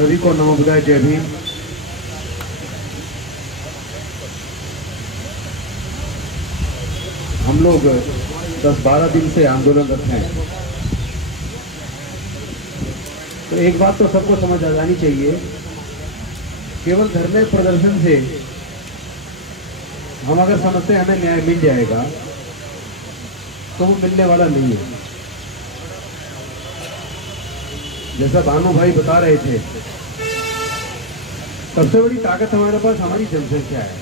सभी को नमोबुद्धाय, जय भीम। हम लोग 10-12 दिन से आंदोलनरत हैं, तो एक बात तो सबको समझ आ जानी चाहिए, केवल धरने प्रदर्शन से हम अगर समझते हैं हमें न्याय मिल जाएगा तो वो मिलने वाला नहीं है। जैसा भानु भाई बता रहे थे, सबसे बड़ी ताकत हमारे पास हमारी जनसंख्या है।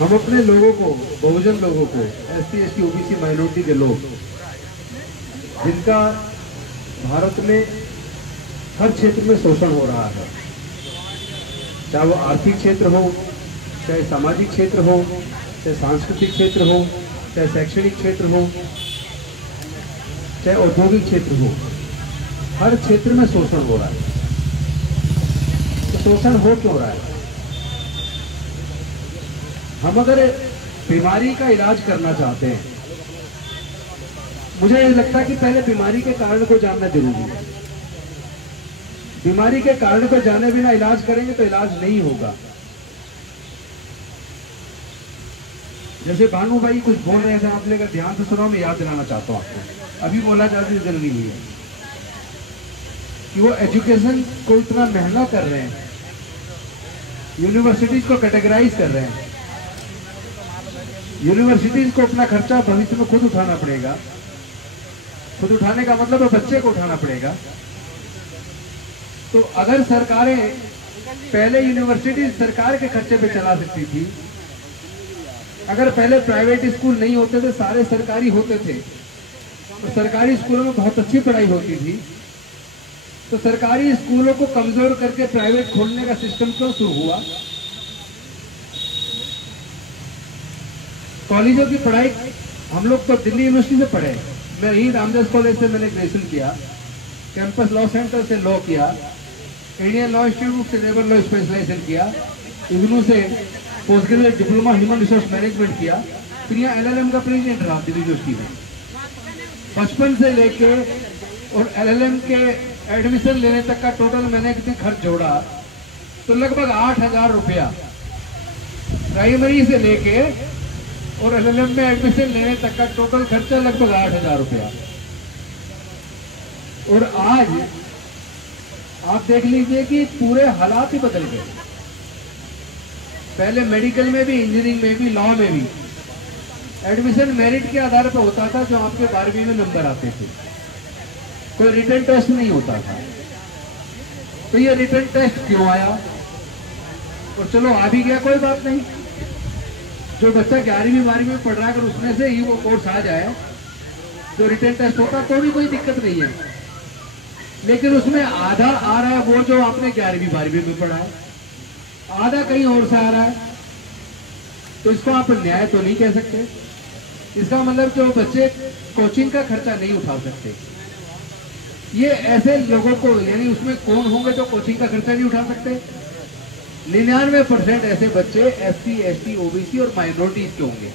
हम अपने लोगों को, बहुजन लोगों को, एससी, एसटी, ओबीसी, माइनॉरिटी के लोग, जिनका भारत में हर क्षेत्र में शोषण हो रहा है, चाहे वो आर्थिक क्षेत्र हो, चाहे सामाजिक क्षेत्र हो, चाहे सांस्कृतिक क्षेत्र हो, चाहे शैक्षणिक क्षेत्र हो, चाहे औद्योगिक क्षेत्र हो, हर क्षेत्र में शोषण हो रहा है। तो शोषण हो क्यों रहा है? हम अगर बीमारी का इलाज करना चाहते हैं, मुझे ये लगता है कि पहले बीमारी के कारण को जानना जरूरी है। बीमारी के कारण को जाने बिना इलाज करेंगे तो इलाज नहीं होगा। जैसे भानु भाई कुछ बोल रहे थे, आपने अगर ध्यान से सुना, मैं याद दिलाना चाहता हूं आपको, अभी बोला जाती जरूरी नहीं है कि वो एजुकेशन को इतना महंगा कर रहे हैं, यूनिवर्सिटीज को कैटेगराइज कर रहे हैं, यूनिवर्सिटीज को अपना खर्चा भविष्य में खुद उठाना पड़ेगा। खुद उठाने का मतलब है बच्चे को उठाना पड़ेगा। तो अगर सरकारें पहले यूनिवर्सिटी सरकार के खर्चे पे चला सकती थी, अगर पहले प्राइवेट स्कूल नहीं होते थे, सारे सरकारी होते थे, तो सरकारी स्कूलों में बहुत अच्छी पढ़ाई होती थी, तो सरकारी स्कूलों को कमजोर करके प्राइवेट खोलने का सिस्टम क्यों शुरू हुआ? कॉलेजों की पढ़ाई हम लोग तो दिल्ली यूनिवर्सिटी से पढ़े, मैं यही रामदास कॉलेज से मैंने ग्रेजुएशन किया, कैंपस लॉ सेंटर से लॉ किया, इंडियन लॉ इंस्टीट्यूट से लेबर लॉ स्पेशलाइजेशन किया, इग्नू से post graduate diploma human resource management किया, फिर यहाँ एलएलएम का प्रेसिडेंट रहा दिल्ली यूनिवर्सिटी में। 55 से लेके और एलएलएम के एडमिशन लेने तक का टोटल मैंने कितने खर्च जोड़ा, तो लगभग 8,000 रुपया प्राइमरी से लेके और एलएलएम में एडमिशन लेने तक का टोटल खर्चा लगभग 8,000 रुपया। और आज आप देख लीजिए कि पूरे हालात ही बदल गए। पहले मेडिकल में भी, इंजीनियरिंग में भी, लॉ में भी एडमिशन मेरिट के आधार पर होता था, जो आपके 12वीं में नंबर आते थे, कोई रिटन टेस्ट नहीं होता था। तो ये रिटन टेस्ट क्यों आया? और चलो आ भी गया, कोई बात नहीं, जो बच्चा 11वीं 12वीं में पढ़ रहा है, अगर उसमें से ही वो कोर्स आ जाए तो रिटन टेस्ट होता तो भी कोई दिक्कत नहीं है। लेकिन उसमें आधा आ रहा है वो जो आपने 11वीं 12वीं में पढ़ा है, आधा कहीं और से आ रहा है, तो इसको आप न्याय तो नहीं कह सकते। इसका मतलब जो बच्चे कोचिंग का खर्चा नहीं उठा सकते, ये ऐसे लोगों को, यानी उसमें कौन होंगे जो कोचिंग का खर्चा नहीं उठा सकते? 99% ऐसे बच्चे एससी, एसटी, ओबीसी और माइनॉरिटीज के होंगे।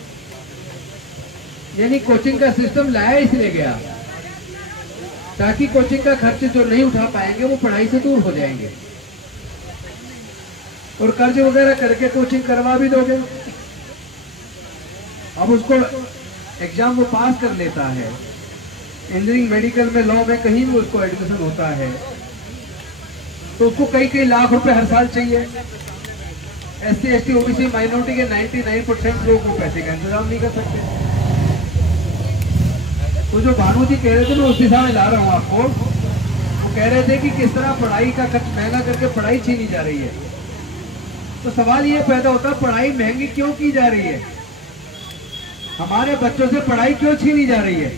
यानी कोचिंग का सिस्टम लाया इसलिए गया ताकि कोचिंग का खर्च जो नहीं उठा पाएंगे वो पढ़ाई से दूर हो जाएंगे। और कर्ज वगैरह करके कोचिंग करवा भी दोगे, अब उसको एग्जाम वो पास कर लेता है, इंजीनियरिंग, मेडिकल में, लॉ में, कहीं भी उसको एडमिशन होता है, तो उसको कई लाख रुपए हर साल चाहिए। एससी, एसटी, ओबीसी, माइनॉरिटी के 99% लोग वो पैसे का इंतजाम नहीं कर सकते। तो जो भानु जी कह रहे थे, मैं उस दिशा में ला रहा हूँ आपको। वो कह रहे थे कि किस तरह पढ़ाई का खर्च महंगा करके पढ़ाई छीनी जा रही है। तो सवाल ये पैदा होता है, पढ़ाई महंगी क्यों की जा रही है? हमारे बच्चों से पढ़ाई क्यों छीनी जा रही है?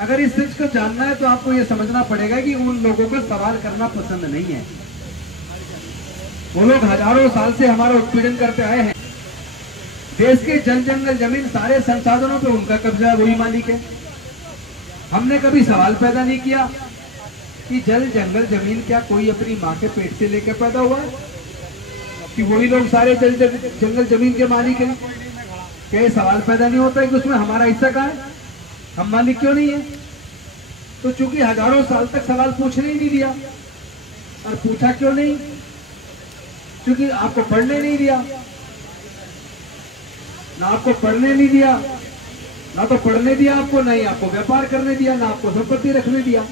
अगर इस चीज को जानना है तो आपको ये समझना पड़ेगा कि उन लोगों को सवाल करना पसंद नहीं है। वो लोग हजारों साल से हमारा उत्पीड़न करते आए हैं। देश के जल, जंगल, जमीन, सारे संसाधनों पे उनका कब्जा, वही मालिक है। हमने कभी सवाल पैदा नहीं किया कि जल, जंगल, जमीन क्या कोई अपनी माँ के पेट से लेकर पैदा हुआ है, कि वही लोग सारे जल, जंगल, जमीन के मालिक हैं? क्या ये सवाल पैदा नहीं होता है कि उसमें हमारा हिस्सा कहाँ है, हम मालिक क्यों नहीं है? तो चूंकि हजारों साल तक सवाल पूछने ही नहीं दिया, और पूछा क्यों नहीं? क्योंकि आपको पढ़ने नहीं दिया, ना आपको पढ़ने नहीं दिया, ना तो पढ़ने दिया आपको, नहीं आपको व्यापार करने दिया, ना आपको संपत्ति रखने दिया।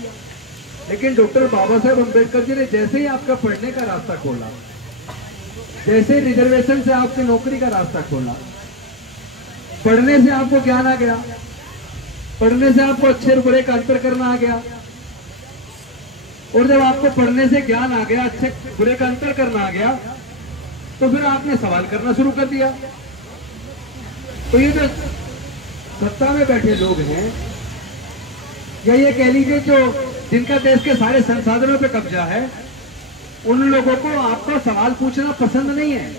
लेकिन डॉक्टर बाबा साहेब अम्बेडकर जी ने जैसे ही आपका पढ़ने का रास्ता खोला, जैसे रिजर्वेशन से आपकी नौकरी का रास्ता खोला, पढ़ने से आपको ज्ञान आ गया, पढ़ने से आपको अच्छे और बुरे का अंतर करना आ गया, और जब आपको पढ़ने से ज्ञान आ गया, अच्छे बुरे का अंतर करना आ गया, तो फिर आपने सवाल करना शुरू कर दिया। तो ये जो सत्ता में बैठे लोग हैं, या ये कह लीजिए जो जिनका देश के सारे संसाधनों पे कब्जा है, उन लोगों को आपको सवाल पूछना पसंद नहीं है।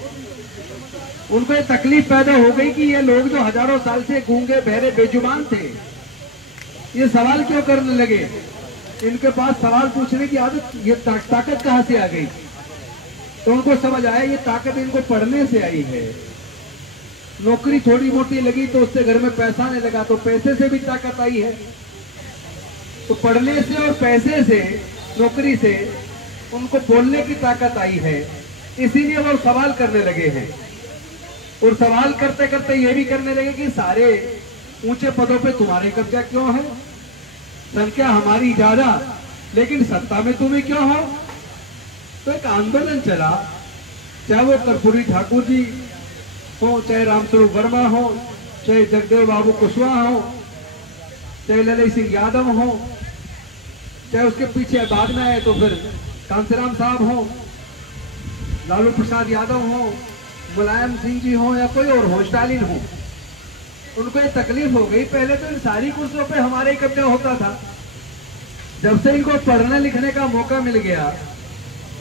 उनको ये तकलीफ पैदा हो गई कि ये लोग जो हजारों साल से गूंगे बहरे बेजुबान थे, ये सवाल क्यों करने लगे? इनके पास सवाल पूछने की आदत, ये ताकत कहां से आ गई? तो उनको समझ आया ये ताकत इनको पढ़ने से आई है। नौकरी थोड़ी मोटी लगी तो उससे घर में पैसा आने लगा, तो पैसे से भी ताकत आई है। तो पढ़ने से और पैसे से, नौकरी से उनको बोलने की ताकत आई है, इसीलिए वो सवाल करने लगे हैं। और सवाल करते करते ये भी करने लगे कि सारे ऊंचे पदों पे तुम्हारे कब्जा क्यों है, संख्या हमारी ज्यादा, लेकिन सत्ता में तुम्हें क्यों हो? तो एक आंदोलन चला, चाहे वो कर्पूरी ठाकुर जी हो, चाहे रामस्वरूप वर्मा हो, चाहे जगदेव बाबू कुशवाहा हो, चाहे ललित सिंह यादव हो, चाहे उसके पीछे बाद में आए तो फिर कांसीराम साहब हो, लालू प्रसाद यादव हो, मुलायम सिंह जी हो, या कोई और हो, स्टालिन हो। उनको ये तकलीफ हो गई, पहले तो इन सारी कुर्सियों पे हमारा ही कब्जा होता था। जब से इनको पढ़ने लिखने का मौका मिल गया,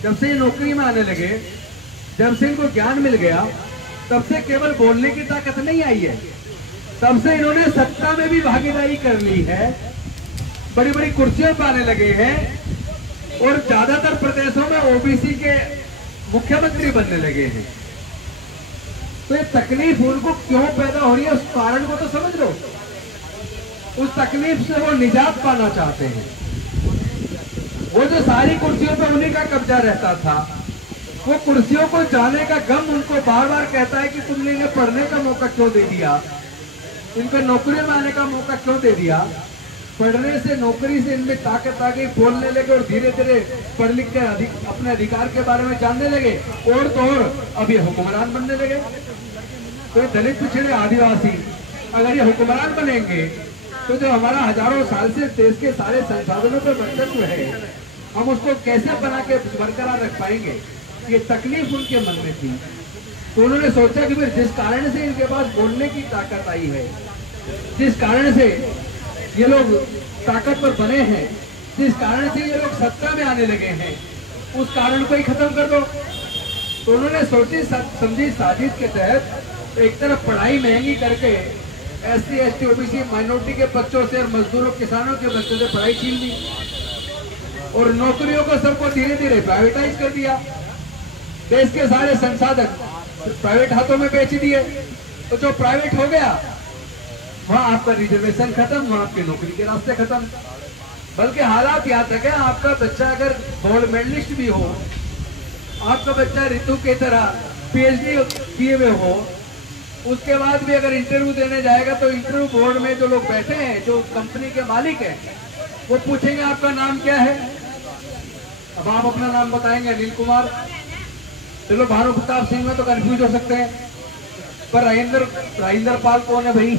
जब से ये नौकरी में आने लगे, जब से इनको ज्ञान मिल गया, तब से केवल बोलने की ताकत नहीं आई है, तब से इन्होंने सत्ता में भी भागीदारी कर ली है, बड़ी बड़ी कुर्सियों पर आने लगे हैं, और ज्यादातर प्रदेशों में ओबीसी के मुख्यमंत्री बनने लगे हैं। तो ये तकलीफ उनको क्यों पैदा हो रही है, उस कारण को तो समझ लो। उस तकलीफ से वो निजात पाना चाहते हैं। वो जो सारी कुर्सियों पे उन्हीं का कब्जा रहता था, वो कुर्सियों को जाने का गम उनको बार बार कहता है कि तुमने इन्हें पढ़ने का मौका क्यों दे दिया, इनको नौकरी में आने का मौका क्यों दे दिया। पढ़ने से, नौकरी से इनमें ताकत आ गई, बोलने लगे, और धीरे धीरे पढ़ लिख के अपने अधिकार के बारे में जानने लगे, और तो और अब ये हुक्मरान बनने लगे। तो दलित पिछड़े आदिवासी अगर ये हुक्मरान बनेंगे, तो जो हमारा हजारों साल से देश के सारे संसाधनों पर वर्चस्व है, हम उसको कैसे बना के बरकरार रख पाएंगे? ये तकलीफ उनके मन में थी। तो उन्होंने सोचा कि फिर जिस कारण से इनके पास बोलने की ताकत आई है, जिस कारण से ये लोग ताकतवर बने हैं, जिस कारण से ये लोग सत्ता में आने लगे हैं, उस कारण को ही खत्म कर दो। तो उन्होंने सोची समझी साजिश के तहत एक तरफ पढ़ाई महंगी करके SC ST OBC माइनॉरिटी के बच्चों से और मजदूरों किसानों के बच्चों से पढ़ाई छीन ली, और नौकरियों को सबको धीरे धीरे प्राइवेटाइज कर दिया। देश के सारे संसाधन प्राइवेट हाथों में बेच दिए। तो जो प्राइवेट हो गया, वहां आपका रिजर्वेशन खत्म, वहां आपकी नौकरी के रास्ते खत्म। बल्कि हालात याद रखें, आपका बच्चा अगर गोल्ड मेडलिस्ट भी हो, आपका बच्चा ऋतु की तरह PhD किए हुए हो, उसके बाद भी अगर इंटरव्यू देने जाएगा तो इंटरव्यू बोर्ड में जो लोग बैठे हैं, जो कंपनी के मालिक हैं, वो पूछेंगे आपका नाम क्या है। अब आप अपना नाम बताएंगे अनिल कुमार, चलो भानु प्रताप सिंह में तो कंफ्यूज हो सकते हैं, पर राजेंद्र पाल कौन है भाई?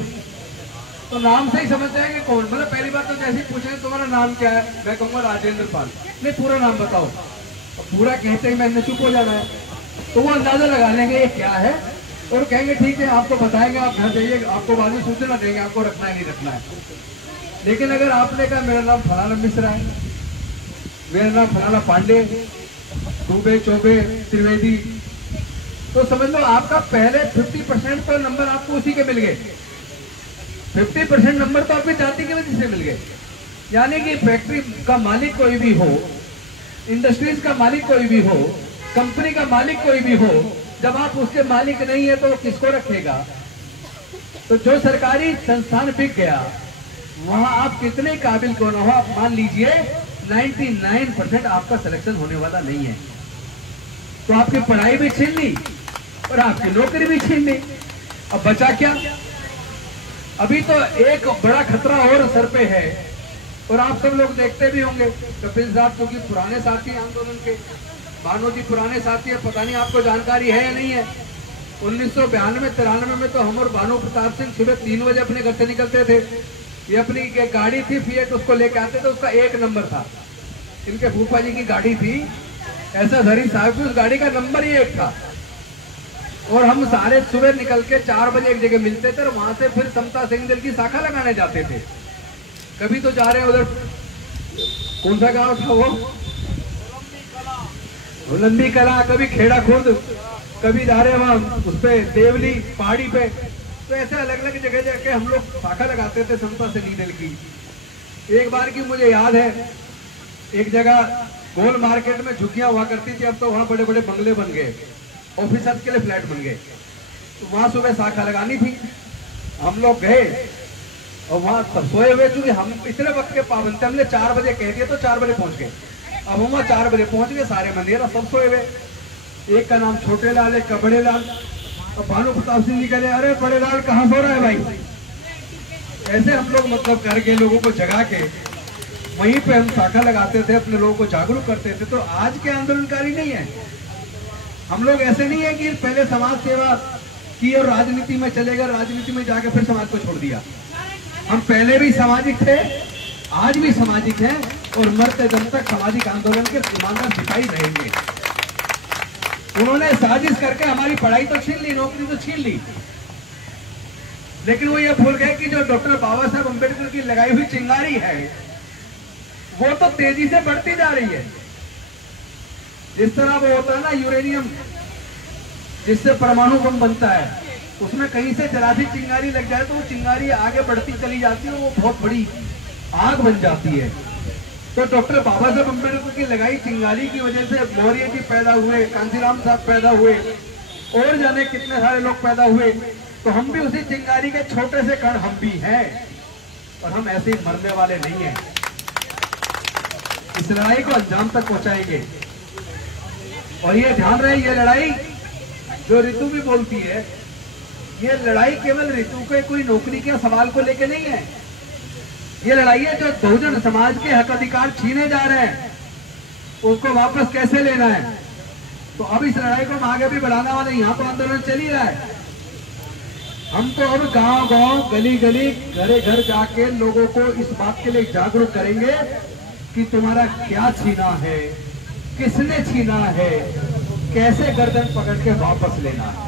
तो नाम से ही समझ जाएंगे कौन। मतलब पहली बात तो जैसे ही पूछेंगे तुम्हारा नाम क्या है, मैं कहूंगा राजेंद्र पाल, नहीं पूरा नाम बताओ। और पूरा कहते ही मैंने चुप हो जाना है, तो वो अंदाजा लगा लेंगे ये क्या है, और कहेंगे ठीक है आपको बताएंगे, आप घर जाइए, आपको बाद में सूचना देंगे आपको रखना है नहीं रखना है। लेकिन अगर आपने कहा मेरा नाम फलाना मिश्रा है, मेरा नाम फलाना पांडे, दुबे, चौबे, त्रिवेदी, तो समझ लो आपका पहले 50% तो नंबर आपको उसी के मिल गए। 50% नंबर तो आपकी जाति की वजह से मिल गए। यानी कि फैक्ट्री का मालिक कोई भी हो, इंडस्ट्रीज का मालिक कोई भी हो, कंपनी का मालिक कोई भी हो, जब आप उसके मालिक नहीं है तो किसको रखेगा? तो जो सरकारी संस्थान बिक गया, वहां आप कितने काबिल क्यों ना हो, आप मान लीजिए 99% आपका सिलेक्शन होने वाला नहीं है, तो आपकी पढ़ाई भी छीन ली और आपकी नौकरी भी छीन ली। अब बचा क्या? अभी तो एक बड़ा खतरा और सर पे है, और आप सब लोग देखते भी होंगे। कपिल साहब क्योंकि पुराने साथी आंदोलन के, भानु जी पुराने साथी है, पता नहीं आपको जानकारी है या नहीं है। 1992-93 में तो हम और भानु प्रताप सिंह सुबह 3 बजे अपने घर से निकलते थे। ये अपनी गाड़ी थी फिएट, उसको लेके आते थे, उसका 1 नंबर था। इनके फूफा जी की गाड़ी थी, ऐसा हरी साहब की, उस गाड़ी का नंबर ही 1 था। और हम सारे सुबह निकल के 4 बजे एक जगह मिलते थे और वहां से फिर समता सिंह दल की शाखा लगाने जाते थे। कभी तो जा रहे हैं उधर, कौन सा गांव था वो, लंबी कला, कभी खेड़ा खुर्द, कभी जा रहे वहां उस पे देवली पहाड़ी पे। तो ऐसे अलग अलग जगह जाके हम लोग शाखा लगाते थे समता सिंह दल की। एक बार की मुझे याद है, एक जगह गोल मार्केट में झुग्गियां हुआ करती थी, अब तो वहां बड़े बड़े बंगले बन गए, ऑफिसर्स के लिए फ्लैट बन गए। तो वहां सुबह शाखा लगानी थी, हम लोग गए और वहां सब सोए हुए, चूंकि हम इतने वक्त के पाबंद थे, हमने 4 बजे कह दिया तो 4 बजे पहुंच गए। अब हम वहां 4 बजे पहुंच गए, सारे मंदिर सब सोए हुए। एक का नाम छोटे लाल, एक का बड़े लाल। और भानु प्रताप सिंह जी कह रहे, अरे बड़े लाल कहाँ सो रहा है भाई? ऐसे हम लोग मतलब करके लोगों को जगा के वहीं पे हम शाखा लगाते थे, अपने लोगों को जागरूक करते थे। तो आज के आंदोलनकारी नहीं है हम लोग, ऐसे नहीं है कि पहले समाज सेवा की और राजनीति में चले गए, राजनीति में जाके फिर समाज को छोड़ दिया। हम पहले भी सामाजिक थे, आज भी सामाजिक हैं, और मरते दम तक सामाजिक आंदोलन के ईमानदार सिपाही रहेंगे। उन्होंने साजिश करके हमारी पढ़ाई तो छीन ली, नौकरी तो छीन ली, लेकिन वो ये भूल गए कि जो डॉक्टर बाबा साहब अम्बेडकर की लगाई हुई चिंगारी है वो तो तेजी से बढ़ती जा रही है। जिस तरह वो होता है ना यूरेनियम, जिससे परमाणु बम बनता है, उसमें कहीं से जरा सी चिंगारी लग जाए तो वो चिंगारी आगे बढ़ती चली जाती है, वो बहुत बड़ी आग बन जाती है। तो डॉक्टर बाबा साहब अम्बेडकर की लगाई चिंगारी की वजह से मौर्य जी पैदा हुए, कांशीराम साहब पैदा हुए, और जाने कितने सारे लोग पैदा हुए। तो हम भी उसी चिंगारी के छोटे से कण हम भी हैं, और हम ऐसे ही मरने वाले नहीं हैं। इस लड़ाई को अंजाम तक पहुंचाएंगे। और ये ध्यान रहे, ये लड़ाई जो ऋतु भी बोलती है, ये लड़ाई केवल ऋतु के कोई नौकरी के सवाल को लेके नहीं है। ये लड़ाई है जो बहुजन समाज के हक अधिकार छीने जा रहे हैं, उसको वापस कैसे लेना है। तो अब इस लड़ाई को हम आगे भी बढ़ाने वाले, यहाँ तो आंदोलन चल ही रहा है। हम तो अब गांव गांव, गली गली, घरे घर जाके लोगों को इस बात के लिए जागरूक करेंगे कि तुम्हारा क्या छीना है, किसने छीना है, कैसे गर्दन पकड़ के वापस लेना है।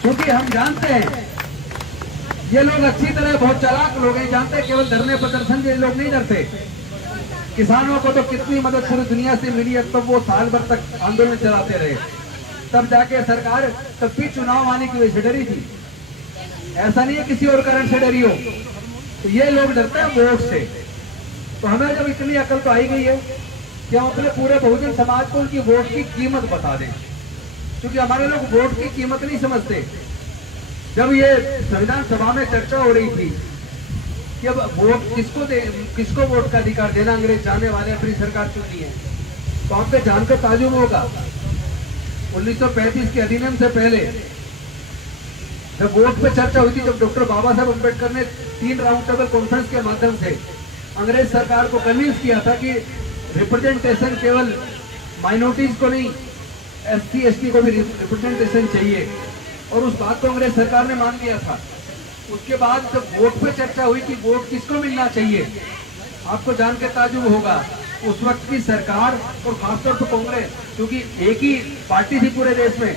क्योंकि हम जानते हैं ये लोग अच्छी तरह, बहुत चालाक लोग हैं, जानते हैं केवल धरने प्रदर्शन ये लोग नहीं डरते। किसानों को तो कितनी मदद पूरी दुनिया से मिली है, तब वो साल भर तक आंदोलन चलाते रहे, तब जाके सरकार तब भी चुनाव आने की वजह से डरी थी। ऐसा नहीं है किसी और कारण से डरी हो। तो ये लोग डरते हैं वोट से। तो हमें जब इतनी अकल तो आई गई है कि हम अपने पूरे बहुजन समाज को उनकी वोट की कीमत बता दें, क्योंकि हमारे लोग वोट की कीमत नहीं समझते। जब ये संविधान सभा में चर्चा हो रही थी कि अब वोट किसको वोट का अधिकार देना, अंग्रेज जाने वाले, अपनी सरकार चुनी है, तो आप पे जानकर ताजुब होगा 1935 के अधिनियम से पहले जब वोट पे चर्चा हुई थी, जब डॉक्टर बाबा साहब अम्बेडकर ने 3 राउंड टेबल कॉन्फ्रेंस के माध्यम से अंग्रेज सरकार को कन्विंस किया था कि रिप्रेजेंटेशन केवल माइनॉरिटीज को नहीं, SC ST को भी रिप्रेजेंटेशन चाहिए, और उस बात को अंग्रेज सरकार ने मान लिया था। उसके बाद जब वोट पे चर्चा हुई कि वोट किसको मिलना चाहिए, आपको जान के ताजुब होगा उस वक्त की सरकार और खासतौर पर कांग्रेस, क्योंकि एक ही पार्टी थी पूरे देश में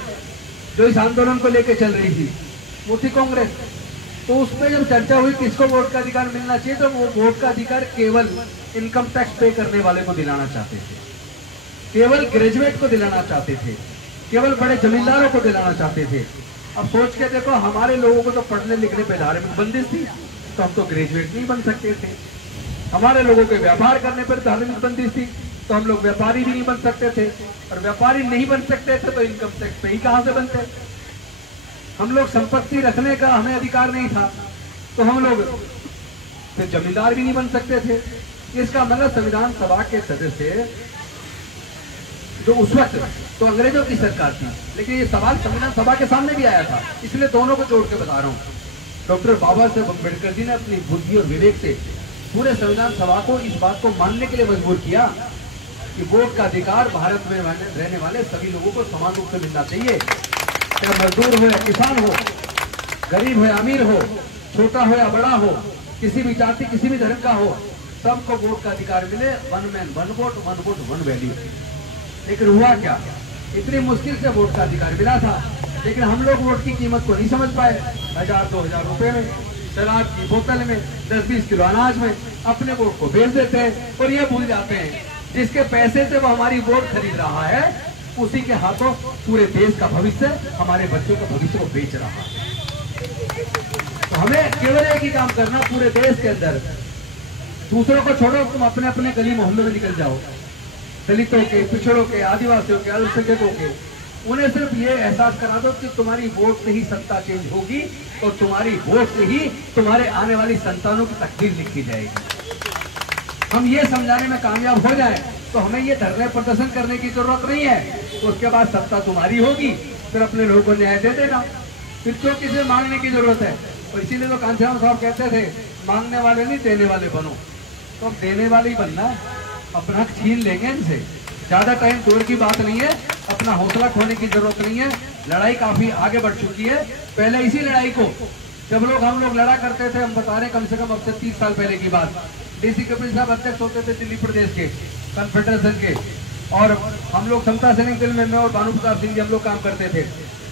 जो इस आंदोलन को लेकर चल रही थी, वो थी कांग्रेस। तो उस पर जब चर्चा हुई किसको वोट का अधिकार मिलना चाहिए, तो वो वोट का अधिकार केवल इनकम टैक्स पे करने वाले को दिलाना चाहते थे, केवल ग्रेजुएट को दिलाना चाहते थे, केवल बड़े जमींदारों को दिलाना चाहते थे। अब सोच के देखो, हमारे लोगों को तो पढ़ने लिखने पे धार्मिक बंदिश थी, तो हम तो ग्रेजुएट नहीं बन सकते थे। हमारे लोगों के व्यापार करने पर धार्मिक बंदिश थी, तो हम लोग व्यापारी भी नहीं बन सकते थे, और व्यापारी नहीं बन सकते थे तो इनकम टैक्स पे ही कहां से बनते। हम लोग संपत्ति रखने का हमें अधिकार नहीं था, तो हम लोग फिर जमींदार भी नहीं बन सकते थे। इसका मतलब संविधान सभा के सदस्य जो उस वक्त तो अंग्रेजों की सरकार थी, लेकिन ये सवाल संविधान सभा के सामने भी आया था, इसलिए दोनों को जोड़ के बता रहा हूँ। डॉक्टर बाबा साहेब अम्बेडकर जी ने अपनी बुद्धि और विवेक से पूरे संविधान सभा को इस बात को मानने के लिए मजबूर किया कि वोट का अधिकार भारत में रहने वाले सभी लोगों को समान रूप से मिलना चाहिए। चाहे मजदूर हो या किसान हो, गरीब हो या अमीर हो, छोटा हो या बड़ा हो, किसी भी जाति किसी भी धर्म का हो, सबको वोट का अधिकार मिले। One man one vote one value. लेकिन हुआ क्या, इतनी मुश्किल से वोट का अधिकार मिला था, लेकिन हम लोग वोट की कीमत को नहीं समझ पाए। 1000-2000 रुपए में, शराब की बोतल में, 10-20 किलो अनाज में अपने वोट को बेच देते हैं और ये भूल जाते हैं जिसके पैसे से वो हमारी वोट खरीद रहा है, उसी के हाथों पूरे देश का भविष्य, हमारे बच्चों का भविष्य को बेच रहा है। तो हमें केवल एक ही काम करना पूरे देश के अंदर, दूसरों को छोड़ो, तुम अपने अपने गली मोहल्लों में निकल जाओ, दलितों के, पिछड़ों के, आदिवासियों के, अल्पसंख्यकों के, उन्हें सिर्फ ये एहसास करा दो कि तुम्हारी वोट से ही सत्ता चेंज होगी और तुम्हारी वोट से ही तुम्हारे आने वाली संतानों की तकदीर लिखी जाएगी। हम ये समझाने में कामयाब हो जाए तो हमें ये धरने प्रदर्शन करने की जरूरत नहीं है। तो उसके बाद सत्ता तुम्हारी होगी, फिर अपने लोगों को न्याय दे देना, फिर क्यों किसे मांगने की जरूरत है। और इसीलिए तो कांशीराम साहब कहते थे, मांगने वाले नहीं देने वाले बनो। तो अब देने वाले ही बनना है, अपना हक छीन लेंगे इनसे। ज्यादा टाइम दूर की बात नहीं है, अपना हौसला खोने की जरूरत नहीं है। लड़ाई काफी आगे बढ़ चुकी है। पहले इसी लड़ाई को जब हम लोग लड़ा करते थे, हम बता रहे कम से कम अब से 30 साल पहले की बात, डीसी कपिल साहब अध्यक्ष होते थे दिल्ली प्रदेश के कन्फेडरेशन के, और हम लोग समता सैनिक दल में मैं और भानु प्रताप सिंह जी हम लोग काम करते थे।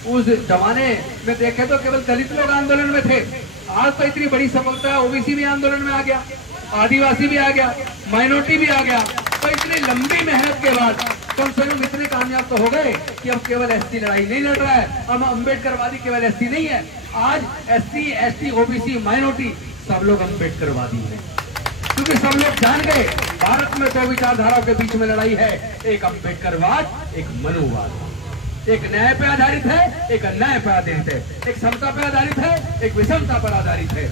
उस जमाने में देखे तो केवल दलित लोग आंदोलन में थे। आज तो इतनी बड़ी सफलता है, ओबीसी भी आंदोलन में आ गया, आदिवासी भी आ गया, माइनॉरिटी भी आ गया। तो इतनी लंबी मेहनत के बाद कम से कम इतने कामयाब तो हो गए कि अब केवल एसटी लड़ाई नहीं लड़ रहा है। अब अम्बेडकरवादी केवल एसटी नहीं है, आज एससी, एसटी, ओबीसी, माइनॉरिटी सब लोग अम्बेडकरवादी हैं, क्योंकि सब लोग जान गए भारत में 2 विचारधाराओं के बीच में लड़ाई है, एक अम्बेडकरवाद, एक मनुवाद। एक न्याय पे आधारित है, एक अन्याय पे आधारित है, एक समता पे आधारित है, एक विषमता पर आधारित है।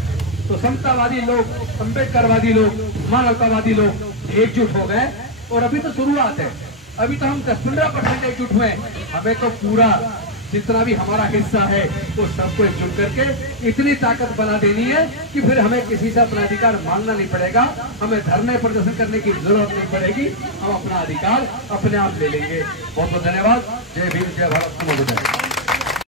तो समतावादी लोग, अम्बेडकरवादी लोग, मानवतावादी लोग एकजुट हो गए और अभी तो शुरुआत है। अभी तो हम 10-15% एकजुट हुए, हमें तो पूरा जितना भी हमारा हिस्सा है वो सबको एकजुट करके इतनी ताकत बना देनी है कि फिर हमें किसी से अपना अधिकार मांगना नहीं पड़ेगा, हमें धरने प्रदर्शन करने की जरूरत नहीं पड़ेगी, हम अपना अधिकार अपने आप ले लेंगे। बहुत बहुत धन्यवाद। जय भीम, जय भारत।